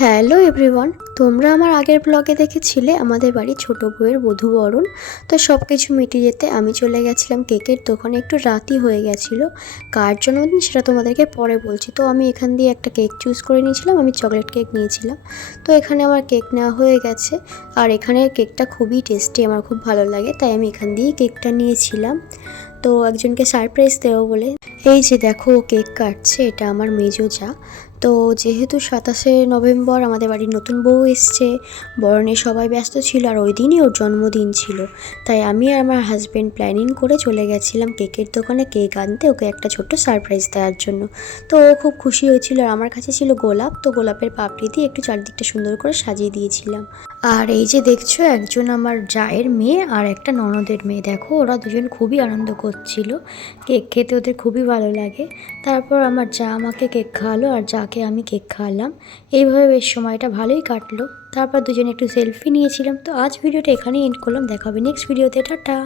Hello everyone, তোমরা আমার আগের ব্লগে দেখেছিলে আমাদের বাড়ি ছোট বউয়ের বধূবরণ। তো সব কিছু মিটে যেতে আমি চলে গেছিলাম কেকের দোকানে। একটু রাতই হয়ে গেছিলো। কার জন্মদিন সেটা তোমাদেরকে পরে বলছি। তো আমি এখান দিয়ে একটা কেক চুজ করে নিয়েছিলাম, আমি চকলেট কেক নিয়েছিলাম। তো এখানে আমার কেক নেওয়া হয়ে গেছে, আর এখানের কেকটা খুবই টেস্টি, আমার খুব ভালো লাগে, তাই আমি এখান দিয়েই কেকটা নিয়েছিলাম। তো একজনকে সারপ্রাইজ দেবো বলে এই যে দেখো ও কেক কাটছে, এটা আমার মেজো যা। তো যেহেতু 27শে নভেম্বর আমাদের বাড়ির নতুন বউ এসছে, বরণে সবাই ব্যস্ত ছিল, আর ওই দিনই ওর জন্মদিন ছিল, তাই আমি আর আমার হাজব্যান্ড প্ল্যানিং করে চলে গেছিলাম কেকের দোকানে কেক আনতে, ওকে একটা ছোট্ট সারপ্রাইজ দেওয়ার জন্য। তো ও খুব খুশি হয়েছিল, আর আমার কাছে ছিল গোলাপ, তো গোলাপের পাপড়ি দিয়ে একটু চারদিকটা সুন্দর করে সাজিয়ে দিয়েছিলাম। আর এই যে দেখছো, একজন আমার জায়ের মেয়ে আর একটা ননদের মেয়ে, দেখো ওরা দুজন খুবই আনন্দ করছিল। কেক খেতে ওদের খুবই ভালো লাগে। তারপর আমার যা আমাকে কেক খাওয়ালো, আর যাকে আমি কেক খাওয়ালাম। এইভাবে বেশ সময়টা ভালোই কাটলো। তারপর দুজনে একটু সেলফি নিয়েছিলাম। তো আজ ভিডিওটা এখানেই এন্ড করলাম, দেখা হবে নেক্সট ভিডিওতে। টাটা।